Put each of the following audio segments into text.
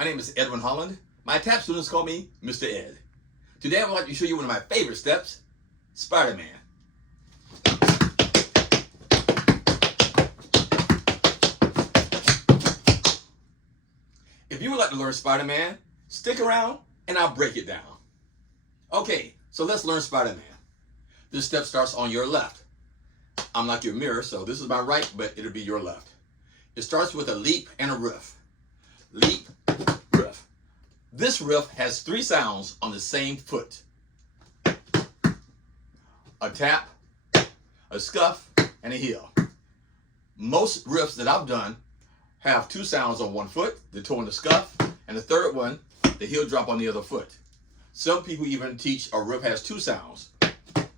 My name is Edwin Holland. My tap students call me Mr. Ed. Today I would like to show you one of my favorite steps, Spider-Man. If you would like to learn Spider-Man, stick around and I'll break it down. Okay, so let's learn Spider-Man. This step starts on your left. I'm like your mirror, so this is my right, but it'll be your left. It starts with a leap and a riff. Leap, riff. This riff has 3 sounds on the same foot. A tap, a scuff, and a heel. Most riffs that I've done have 2 sounds on one foot, the toe and the scuff, and the third one, the heel drop on the other foot. Some people even teach a riff has 2 sounds,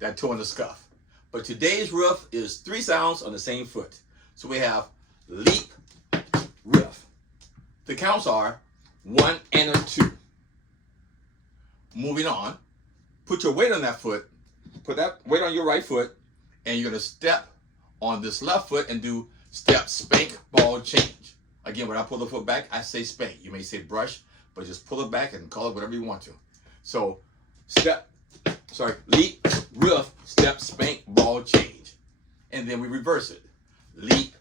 that toe and the scuff. But today's riff is 3 sounds on the same foot. So we have leap, riff. The counts are 1 and a 2. Moving on, put your weight on that foot, put that weight on your right foot, and you're going to step on this left foot and do step, spank, ball, change. Again, when I pull the foot back, I say spank. You may say brush, but just pull it back and call it whatever you want to. So leap, riff, step, spank, ball, change. And then we reverse it. Leap,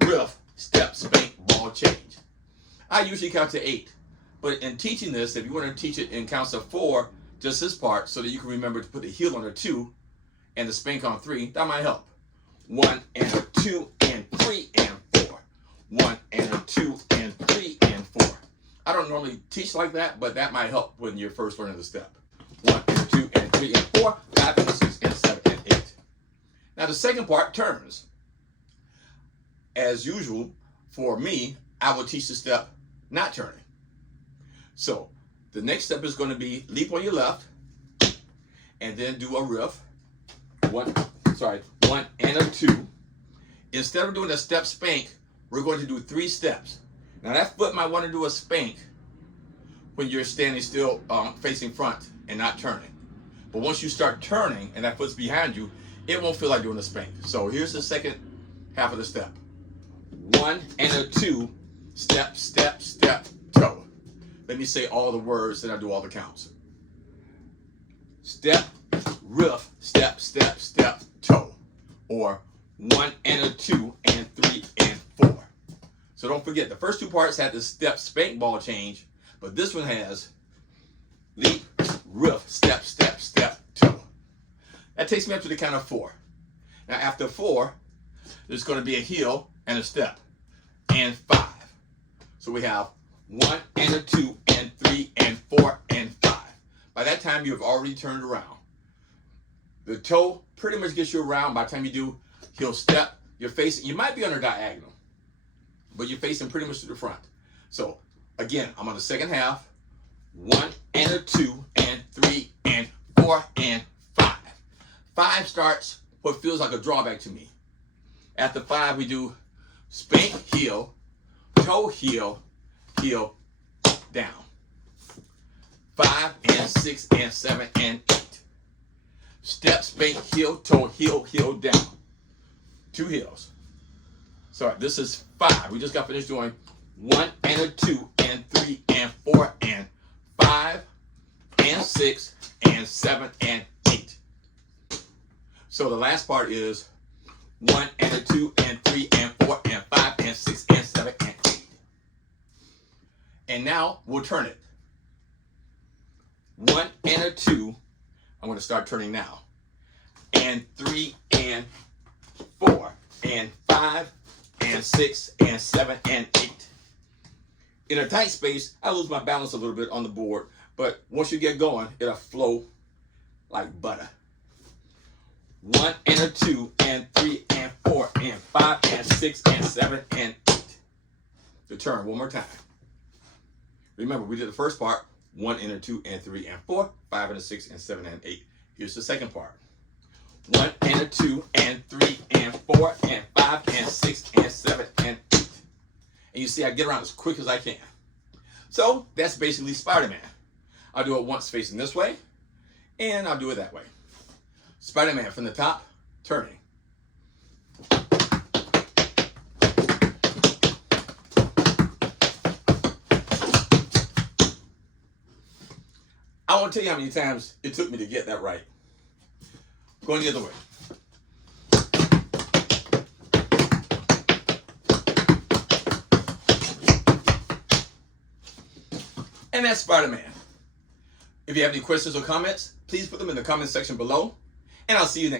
riff, step, spank, ball, change. I usually count to 8. But in teaching this, if you want to teach it in counts of 4, just this part, so that you can remember to put the heel on a 2 and the spank on 3, that might help. 1 and a 2 and 3 and 4. 1 and a 2 and 3 and 4. I don't normally teach like that, but that might help when you're first learning the step. 1 and 2 and 3 and 4, 5 and 6 and 7 and 8. Now the second part turns. As usual, for me, I will teach the step not turning. So the next step is going to be leap on your left and then do a riff. 1 and a 2. Instead of doing a step spank, we're going to do 3 steps. Now that foot might want to do a spank when you're standing still facing front and not turning. But once you start turning and that foot's behind you, it won't feel like doing a spank. So here's the second half of the step. 1 and a 2, step, step, step, toe. Let me say all the words, then I do all the counts. Step, riff, step, step, step, toe. Or 1 and a 2 and 3 and 4. So don't forget, the first 2 parts had the step, spank, ball change, but this one has leap, riff, step, step, step, toe. That takes me up to the count of 4. Now after 4, there's going to be a heel and a step, and 5. So we have 1 and a 2 and 3 and 4 and 5. By that time, you have already turned around. The toe pretty much gets you around. By the time you do heel step, you're facing, you might be on a diagonal, but you're facing pretty much to the front. So again, I'm on the second half. 1 and a 2 and 3 and 4 and 5. 5 starts what feels like a drawback to me. After 5, we do spank, heel, toe, heel, heel, down. 5 and 6 and 7 and 8. Step, spank, heel, toe, heel, heel, down. 2 heels. Sorry, this is 5. We just got finished doing 1 and a 2 and 3 and 4 and 5 and 6 and 7 and 8. So the last part is 1 and a 2 and 3 and 4 and 5 and 6 and 7 and 8. And now we'll turn it. 1 and a 2. I'm going to start turning now. And 3 and 4 and 5 and 6 and 7 and 8. In a tight space, I lose my balance a little bit on the board, but once you get going, it'll flow like butter. 1 and a 2 and 3 and 4 and 5 and 6 and 7 and 8. The turn one more time. Remember, we did the first part, 1 and a 2 and 3 and 4, 5 and a 6 and 7 and 8. Here's the second part. 1 and a 2 and 3 and 4 and 5 and 6 and 7 and 8. And you see I get around as quick as I can. So that's basically Spider-Man. I'll do it once facing this way, and I'll do it that way. Spider-Man from the top, turning. I won't tell you how many times it took me to get that right. Going the other way. And that's Spider-Man. If you have any questions or comments, please put them in the comment section below. And I'll see you next time.